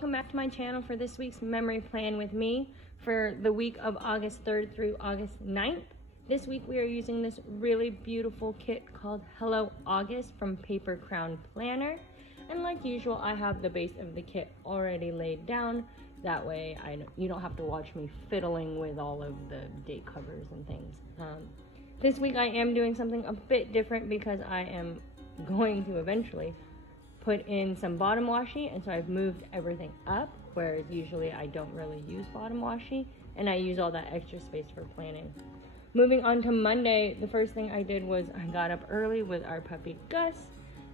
welcome back to my channel for this week's memory plan with me for the week of August 3rd through August 9th. This week we are using this really beautiful kit called Hello August from Paper Crown Planner. And like usual, I have the base of the kit already laid down. That way you don't have to watch me fiddling with all of the date covers and things. This week I am doing something a bit different because I am going to eventually put in some bottom washi, and so I've moved everything up, whereas usually I don't really use bottom washi, and I use all that extra space for planning. Moving on to Monday, the first thing I did was I got up early with our puppy Gus,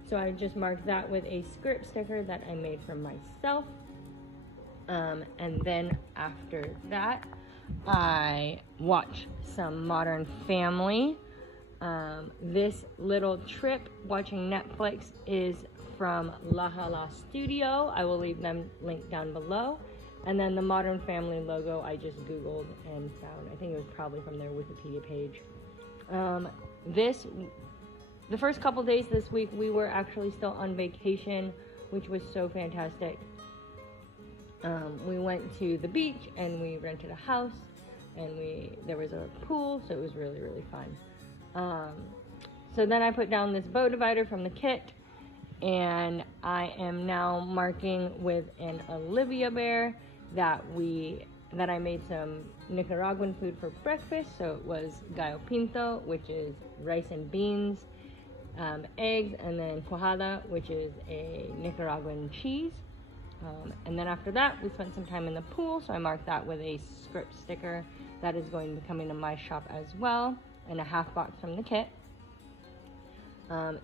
so I just marked that with a script sticker that I made for myself. And then after that, I watched some Modern Family. This little trip watching Netflix is from La Hala Studio. I will leave them linked down below. And then the Modern Family logo I just Googled and found. I think it was probably from their Wikipedia page. The first couple days this week, we were actually still on vacation, which was so fantastic. We went to the beach and we rented a house, and there was a pool, so it was really, really fun. So then I put down this bow divider from the kit, and I am now marking with an Olivia bear that I made some Nicaraguan food for breakfast. So it was gallo pinto, which is rice and beans, eggs, and then cuajada, which is a Nicaraguan cheese. And then after that, we spent some time in the pool, so I marked that with a script sticker that is going to be coming to my shop as well, and a half box from the kit.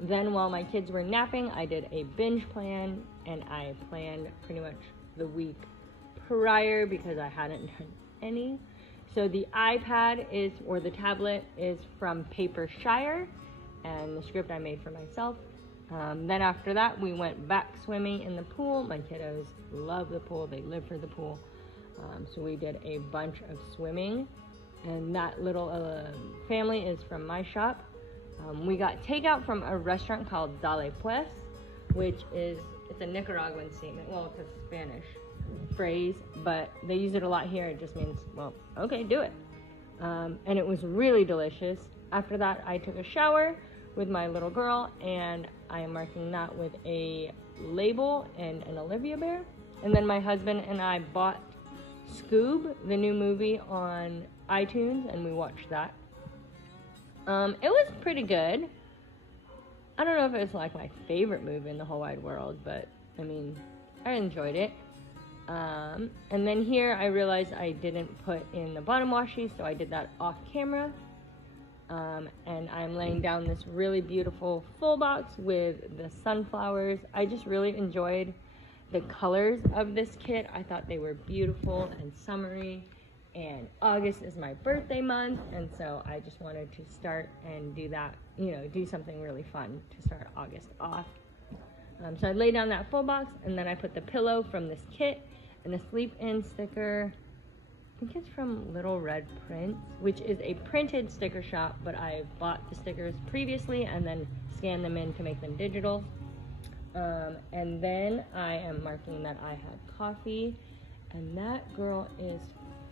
Then while my kids were napping, I did a binge plan, and I planned pretty much the week prior because I hadn't done any. So the iPad or the tablet is from Paper Shire, and the script I made for myself. Then after that, we went back swimming in the pool. My kiddos love the pool. They live for the pool. So we did a bunch of swimming, and that little family is from my shop. We got takeout from a restaurant called Dale Pues, it's a Nicaraguan statement. Well, it's a Spanish phrase, but they use it a lot here. It just means, well, okay, do it. And it was really delicious. After that, I took a shower with my little girl, and I am marking that with a label and an Olivia bear. And then my husband and I bought Scoob, the new movie, on iTunes, and we watched that. It was pretty good. I don't know if it's like my favorite movie in the whole wide world, but I mean, I enjoyed it. And then here I realized I didn't put in the bottom washi, so I did that off camera. And I'm laying down this really beautiful full box with the sunflowers. I just really enjoyed the colors of this kit. I thought they were beautiful and summery, and August is my birthday month, and so I just wanted to start and do that, do something really fun to start August off. So I laid down that full box, and then I put the pillow from this kit and a sleep-in sticker. I think it's from Little Red Prints, which is a printed sticker shop, but I bought the stickers previously and then scanned them in to make them digital. And then I am marking that I had coffee, and that girl is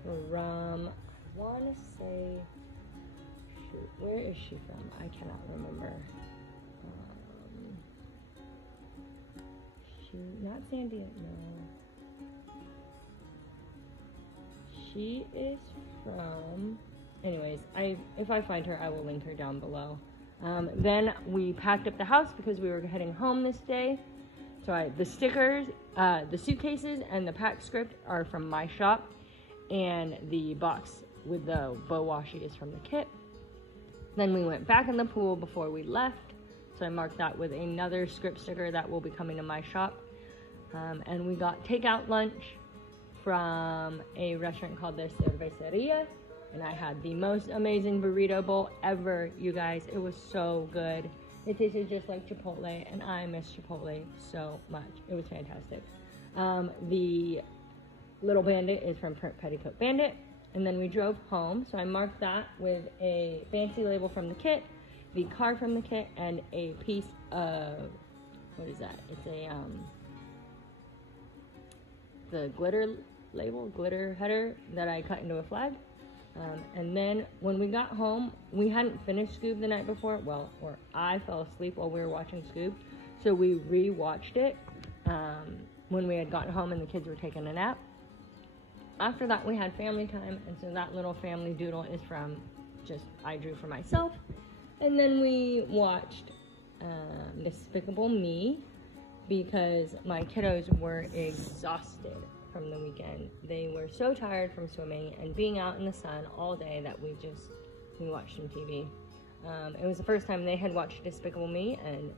from, I want to say, shoot, where is she from? I cannot remember. Not San Diego, no. She is from, anyways, if I find her, I will link her down below. Then we packed up the house because we were heading home this day. So the stickers, the suitcases, and the pack script are from my shop, and the box with the bow washi is from the kit. Then we went back in the pool before we left, so I marked that with another script sticker that will be coming to my shop. And we got takeout lunch from a restaurant called the Cerveceria, and I had the most amazing burrito bowl ever, you guys. It was so good. It tasted just like Chipotle, and I miss Chipotle so much. It was fantastic. The Little Bandit is from Petticoat Bandit, and then we drove home, so I marked that with a fancy label from the kit, the card from the kit, and a piece of, what is that? It's a the glitter header that I cut into a flag. And then when we got home, we hadn't finished Scoob the night before. Well, or I fell asleep while we were watching Scoob. So we re-watched it when we had gotten home and the kids were taking a nap. After that, we had family time. And so that little family doodle is from just I drew for myself. And then we watched Despicable Me because my kiddos were exhausted from the weekend. They were so tired from swimming and being out in the sun all day that we watched some TV. It was the first time they had watched Despicable Me, and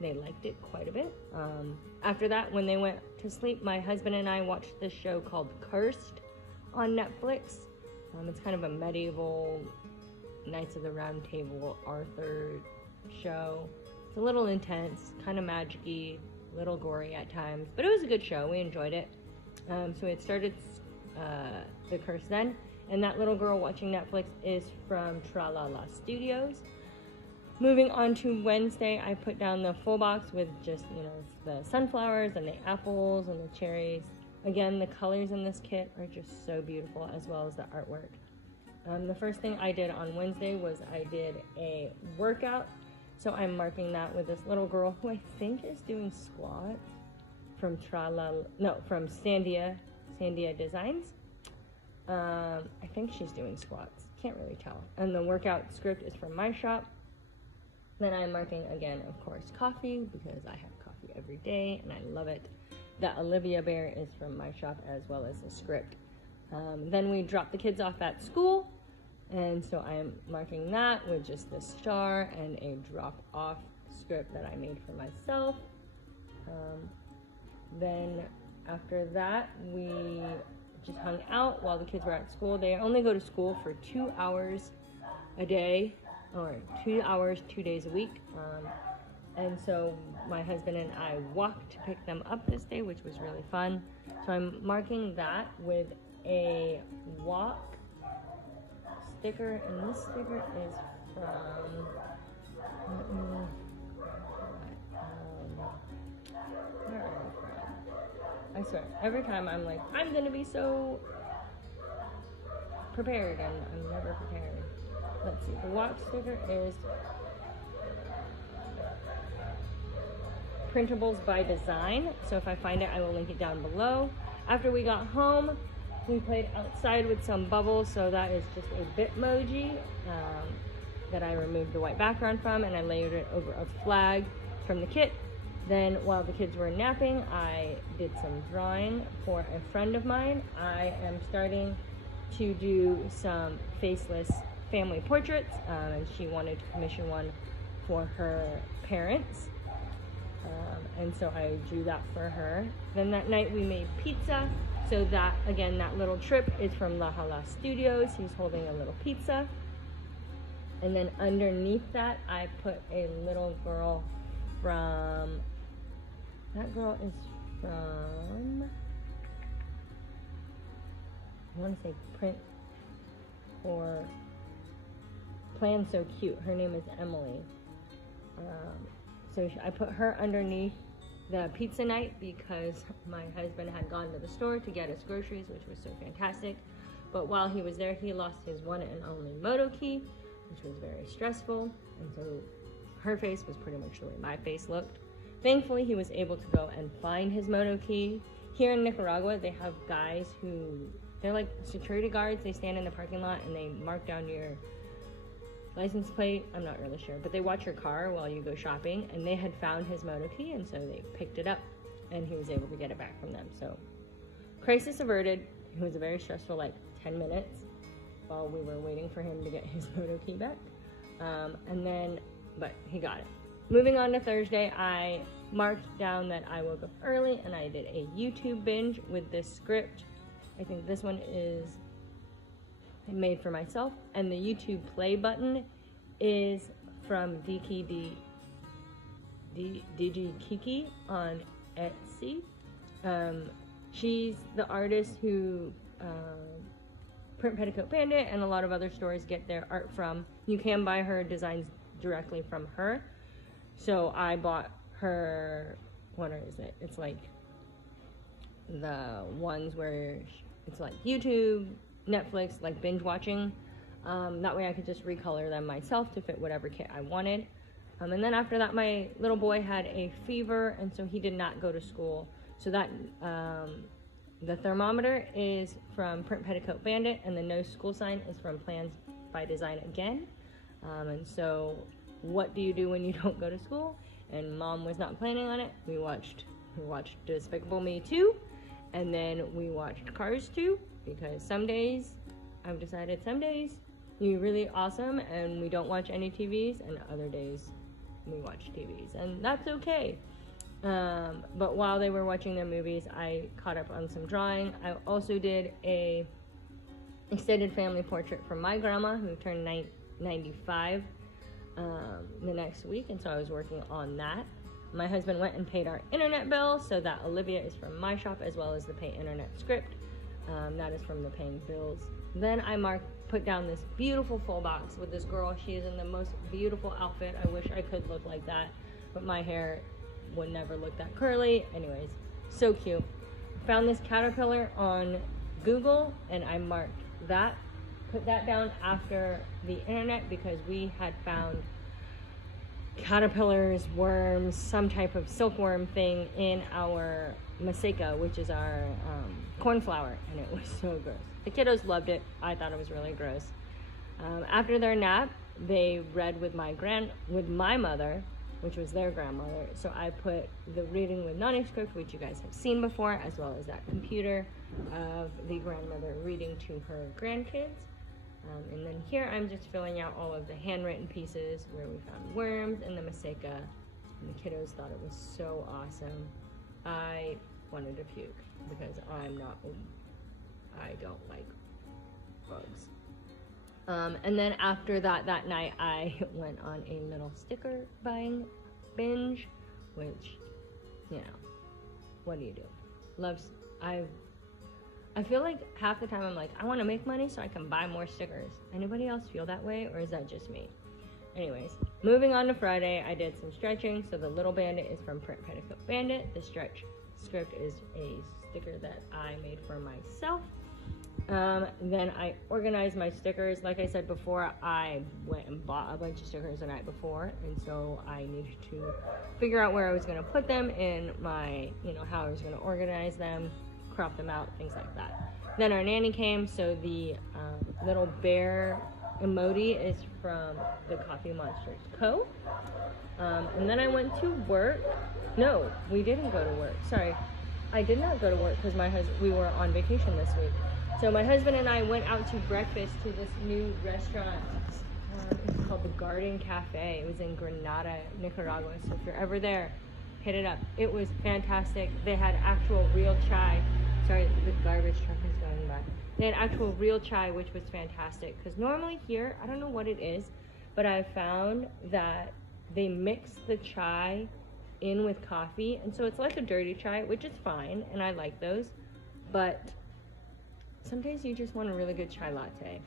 they liked it quite a bit. After that, when they went to sleep, my husband and I watched this show called Cursed on Netflix. It's kind of a medieval Knights of the Round Table Arthur show. It's a little intense, kind of magic-y, a little gory at times, but it was a good show. We enjoyed it. So we had started The Curse then, and that little girl watching Netflix is from Tralala Studios. Moving on to Wednesday, I put down the full box with just, the sunflowers and the apples and the cherries. Again, the colors in this kit are just so beautiful, as well as the artwork. The first thing I did on Wednesday was I did a workout. So I'm marking that with this little girl who I think is doing squats from Sandia Designs. I think she's doing squats. Can't really tell. And the workout script is from my shop. Then I'm marking again, of course, coffee, because I have coffee every day and I love it. The Olivia Bear is from my shop, as well as the script. Then we dropped the kids off at school, and so I am marking that with just the star and a drop-off script that I made for myself. Then after that, we just hung out while the kids were at school. They only go to school for 2 hours a day, or 2 hours, 2 days a week. And so my husband and I walked to pick them up this day, which was really fun. So I'm marking that with a walk sticker, and this sticker is from, where are they from? I swear, every time I'm like, I'm gonna be so prepared, and I'm never prepared. Let's see, the walk sticker is Printables by Design. So if I find it, I will link it down below. After we got home, we played outside with some bubbles. So that is just a Bitmoji that I removed the white background from, and I layered it over a flag from the kit. Then while the kids were napping, I did some drawing for a friend of mine. I am starting to do some faceless family portraits, and she wanted to commission one for her parents. And so I drew that for her. Then that night we made pizza. So that, again, that little trip is from La Hala Studios. He's holding a little pizza. And then underneath that, I put a little girl from, that girl is from, I want to say Print or Plan So Cute. Her name is Emily. So I put her underneath the pizza night because my husband had gone to the store to get us groceries, which was so fantastic. But while he was there, he lost his one and only moto key, which was very stressful. And so her face was pretty much the way my face looked. Thankfully, he was able to go and find his moto key. Here in Nicaragua, they have guys who, they're like security guards. They stand in the parking lot and they mark down your license plate, I'm not really sure, but they watch your car while you go shopping, and they had found his moto key, and so they picked it up, and he was able to get it back from them. So, crisis averted. It was a very stressful, 10 minutes while we were waiting for him to get his moto key back, but he got it. Moving on to Thursday, I marked down that I woke up early, and I did a YouTube binge with this script. I think this one is made for myself, and the YouTube play button is from Digi Kiki on Etsy. She's the artist who Print Petticoat Bandit and a lot of other stores get their art from. You can buy her designs directly from her. So I bought her, what is it? It's like the ones where it's like YouTube, Netflix, like binge watching. That way I could just recolor them myself to fit whatever kit I wanted. And then after that, my little boy had a fever, and so he did not go to school. So that the thermometer is from Print Petticoat Bandit, and the no school sign is from Plans by Design again. And so what do you do when you don't go to school? And Mom was not planning on it. We watched Despicable Me 2, and then we watched Cars 2, because some days, I've decided some days you're really awesome and we don't watch any TVs, and other days we watch TVs, and that's okay. But while they were watching their movies, I caught up on some drawing. I also did a extended family portrait from my grandma, who turned 95 the next week, and so I was working on that. My husband went and paid our internet bill, so that Olivia is from my shop, as well as the Pay Internet script. That is from the Paying Bills. Then I put down this beautiful full box with this girl. She is in the most beautiful outfit. I wish I could look like that, but my hair would never look that curly. Anyways, so cute. Found this caterpillar on Google, and I marked that. Put that down after the internet, because we had found caterpillars, worms, some type of silkworm thing in our maseca, which is our cornflower, and it was so gross. The kiddos loved it. I thought it was really gross. After their nap, they read with my mother, which was their grandmother. So I put the Reading with Nani script, which you guys have seen before, as well as that computer of the grandmother reading to her grandkids. And then here I'm just filling out all of the handwritten pieces where we found worms in the maseca, and the kiddos thought it was so awesome. I wanted to puke because I don't like bugs. And then after that night, I went on a little sticker buying binge, which, you know, what do you do? I feel like half the time I'm like, I want to make money so I can buy more stickers. Anybody else feel that way, or is that just me? Anyways, moving on to Friday, I did some stretching. So the Little Bandit is from Print Petticoat Bandit. The stretch script is a sticker that I made for myself. Then I organized my stickers. Like I said before, I went and bought a bunch of stickers the night before, and so I needed to figure out where I was going to put them in my, how I was going to organize them, crop them out, things like that. Then our nanny came, so the little bear emoji is from the Coffee Monsters Co. And then I went to work. No, we didn't go to work. Sorry, I did not go to work because we were on vacation this week. So my husband and I went out to breakfast to this new restaurant. It's called the Garden Cafe. It was in Granada, Nicaragua. So if you're ever there, hit it up. It was fantastic. They had actual real chai. Sorry, the garbage truck is going by. They had actual real chai, which was fantastic. Because normally here, I don't know what it is, but I found that they mix the chai in with coffee. And so it's like a dirty chai, which is fine. And I like those. But some days you just want a really good chai latte.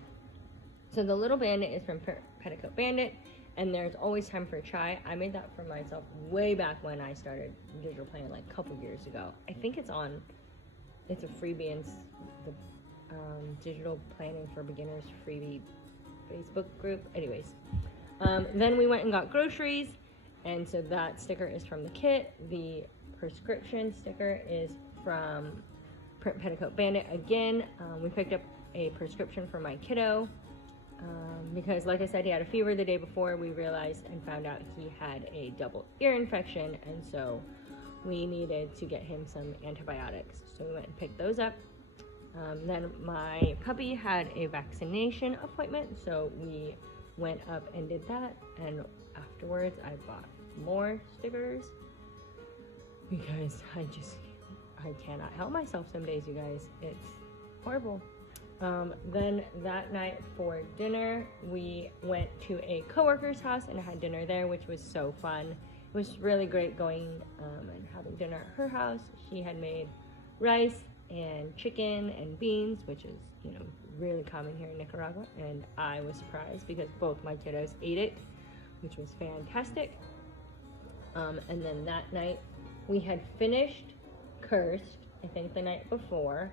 So the Little Bandit is from Petticoat Bandit. And there's always time for chai. I made that for myself way back when I started digital planning, like a couple years ago. I think it's a freebie in the Digital Planning for Beginners freebie Facebook group. Anyways, then we went and got groceries, and so that sticker is from the kit. The prescription sticker is from Print Petticoat Bandit again. We picked up a prescription for my kiddo because, like I said, he had a fever the day before. We realized and found out he had a double ear infection, and so we needed to get him some antibiotics. So we went and picked those up. Then my puppy had a vaccination appointment, so we went up and did that. And afterwards, I bought more stickers because I cannot help myself some days, you guys. It's horrible. Then that night for dinner, we went to a coworker's house and had dinner there, which was so fun. It was really great going and having dinner at her house. She had made rice and chicken and beans, which is, really common here in Nicaragua. And I was surprised because both my kiddos ate it, which was fantastic. And then that night we had finished Cursed, I think the night before.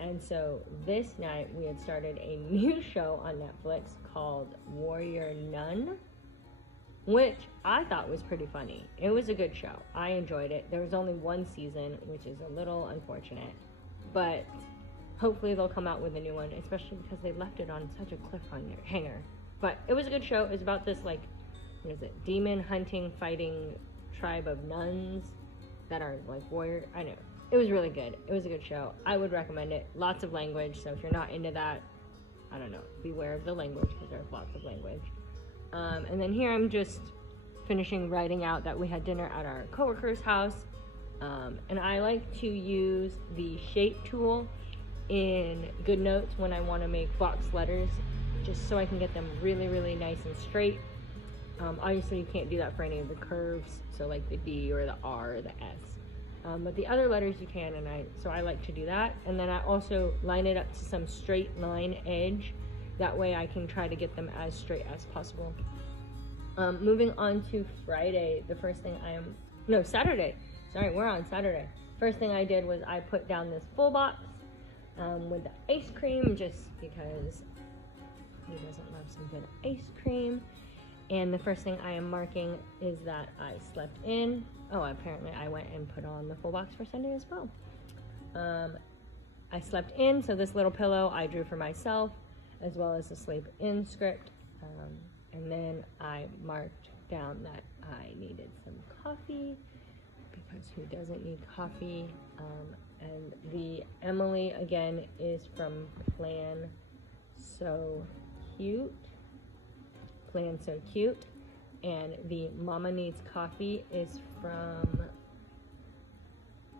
And so this night we had started a new show on Netflix called Warrior Nun, which I thought was pretty funny. It was a good show. I enjoyed it. There was only one season, which is a little unfortunate, but hopefully they'll come out with a new one, especially because they left it on such a cliffhanger. But it was a good show. It was about this, like, what is it, demon hunting, fighting tribe of nuns that are like warrior. I know. It was really good. It was a good show. I would recommend it. Lots of language, so if you're not into that, I don't know, beware of the language, because there's lots of language. And then here I'm just finishing writing out that we had dinner at our coworker's house. And I like to use the shape tool in Goodnotes when I want to make box letters, just so I can get them really, really nice and straight. Obviously you can't do that for any of the curves, so like the D or the R or the S. But the other letters you can, so I like to do that. And then I also line it up to some straight line edge. That way I can try to get them as straight as possible. Moving on to Friday, Saturday. Sorry, we're on Saturday. First thing I did was I put down this full box with the ice cream, just because who doesn't love some good ice cream? And the first thing I am marking is that I slept in. Oh, apparently I went and put on the full box for Sunday as well. I slept in, so this little pillow I drew for myself, as well as the sleep in script. And then I marked down that I needed some coffee, because who doesn't need coffee? And the Emily, again, is from Plan So Cute. Plan So Cute. And the Mama Needs Coffee is from,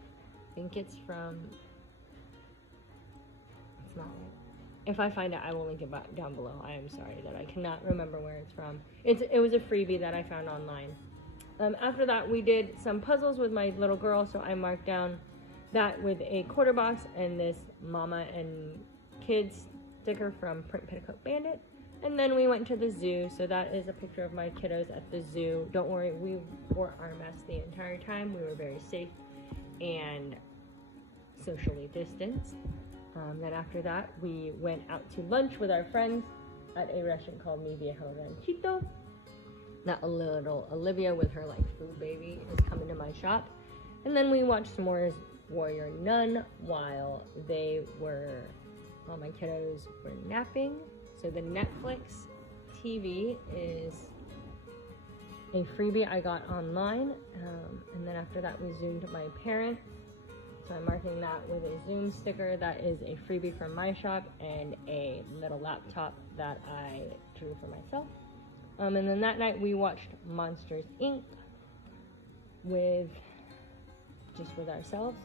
I think it's from, it's not right. If I find it, I will link it down below. I am sorry that I cannot remember where it's from. It was a freebie that I found online. After that, we did some puzzles with my little girl, so I marked down that with a quarter box and this Mama and Kids sticker from Print Petticoat Bandit. And then we went to the zoo, so that is a picture of my kiddos at the zoo. Don't worry, we wore our masks the entire time. We were very safe and socially distanced. Then after that, we went out to lunch with our friends at a restaurant called Mi Viejo Ranchito. That little Olivia with her like food baby is coming to my shop. And then we watched some more Warrior Nun while my kiddos were napping. So the Netflix TV is a freebie I got online. And then after that, we Zoomed my parents. So I'm marking that with a Zoom sticker. That is a freebie from my shop and a little laptop that I drew for myself. And then that night we watched Monsters, Inc. with ourselves.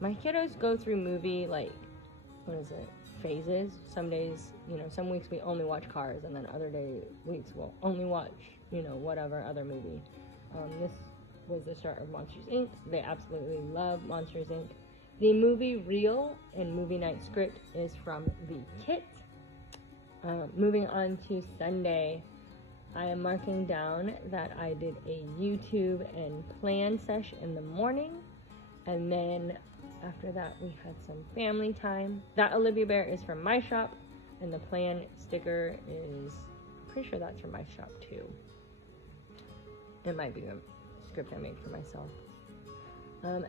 My kiddos go through movie, phases. Some days, some weeks we only watch Cars, and then other weeks we'll only watch, whatever other movie. This was the start of Monsters, Inc. They absolutely love Monsters, Inc. The movie reel and movie night script is from the kit. Moving on to Sunday, I am marking down that I did a YouTube and plan sesh in the morning, and then after that we had some family time. That Olivia Bear is from my shop, and the plan sticker is, I'm pretty sure that's from my shop too. It might be a script I made for myself.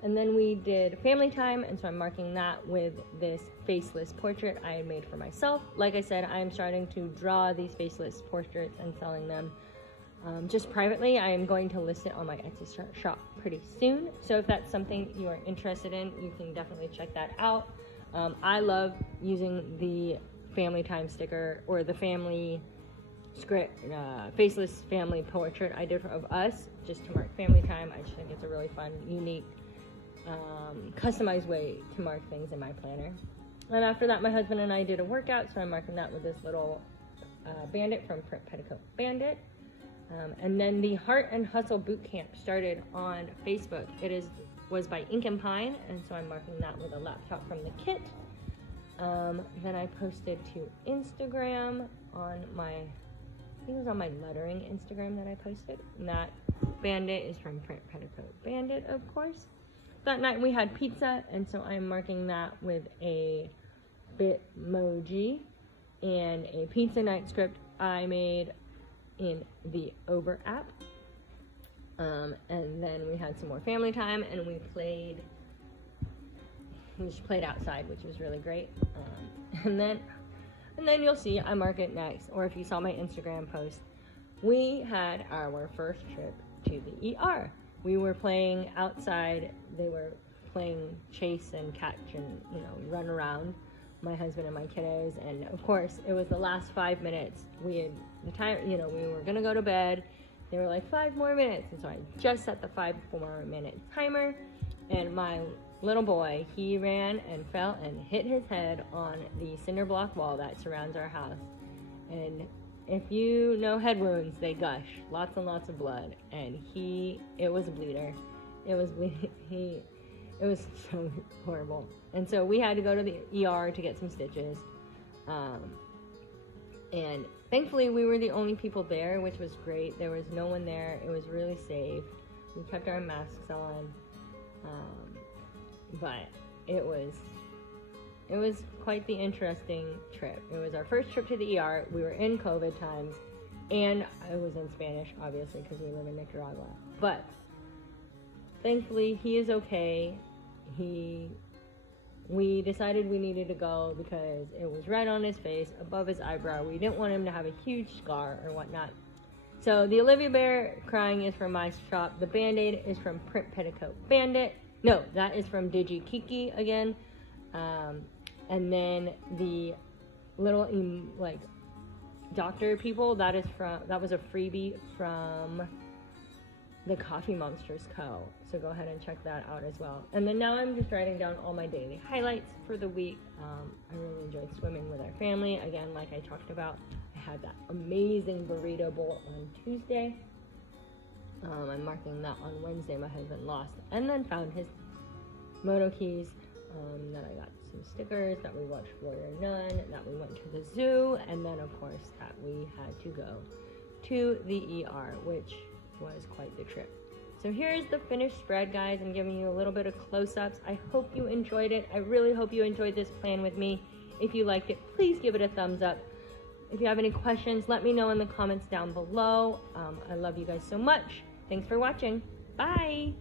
And then we did family time, and so I'm marking that with this faceless portrait I had made for myself. Like I said, I am starting to draw these faceless portraits and selling them just privately. I am going to list it on my Etsy shop pretty soon. So if that's something you are interested in, you can definitely check that out. I love using the family time sticker or the family script, faceless family portrait I did of us just to mark family time. I just think it's a really fun, unique, customized way to mark things in my planner. And after that, my husband and I did a workout, so I'm marking that with this little bandit from Print Petticoat Bandit. And then the Heart and Hustle Bootcamp started on Facebook. It was by Ink and Pine, and so I'm marking that with a laptop from the kit. Then I posted to Instagram on I think it was on my lettering Instagram that I posted. And that bandit is from Print Petticoat Bandit, of course. that night we had pizza, and so I'm marking that with a Bitmoji and a pizza night script I made in the Over app. And then we had some more family time, and we just played outside, which was really great. And then you'll see I mark it next, or if you saw my Instagram post, we had our first trip to the ER. We were playing outside. They were playing chase and catch and, run around, my husband and my kiddos. And of course, it was the last 5 minutes. We had the time, we were gonna go to bed. They were like 5 more minutes. And so I just set the 5 more minute timer, and my little boy, he ran and fell and hit his head on the cinder block wall that surrounds our house. And if you know head wounds, they gush, lots and lots of blood. And it was a bleeder. It was so horrible. And so we had to go to the ER to get some stitches. And thankfully we were the only people there, which was great. There was no one there. It was really safe. We kept our masks on. But it was quite the interesting trip. It was our first trip to the ER. We were in COVID times, and I was in Spanish, obviously, because we live in Nicaragua. But thankfully, he is okay. We decided we needed to go because it was right on his face, above his eyebrow. We didn't want him to have a huge scar or whatnot. So the Olivia Bear crying is from my shop. The Band-Aid is from Print Petticoat Bandit. No, that is from Digi Kiki again. And then the little doctor people, that was a freebie from the Coffee Monsters Co. So go ahead and check that out as well. And then now I'm just writing down all my daily highlights for the week. I really enjoyed swimming with our family. Again, like I talked about, I had that amazing burrito bowl on Tuesday. I'm marking that on Wednesday. My husband lost and then found his moto keys. Then I got some stickers, that we watched Warrior Nun, that we went to the zoo, and then of course that we had to go to the ER, which was quite the trip. So here's the finished spread, guys. I'm giving you a little bit of close-ups. I hope you enjoyed it. I really hope you enjoyed this plan with me. If you liked it, please give it a thumbs up. If you have any questions, let me know in the comments down below. I love you guys so much. Thanks for watching. Bye.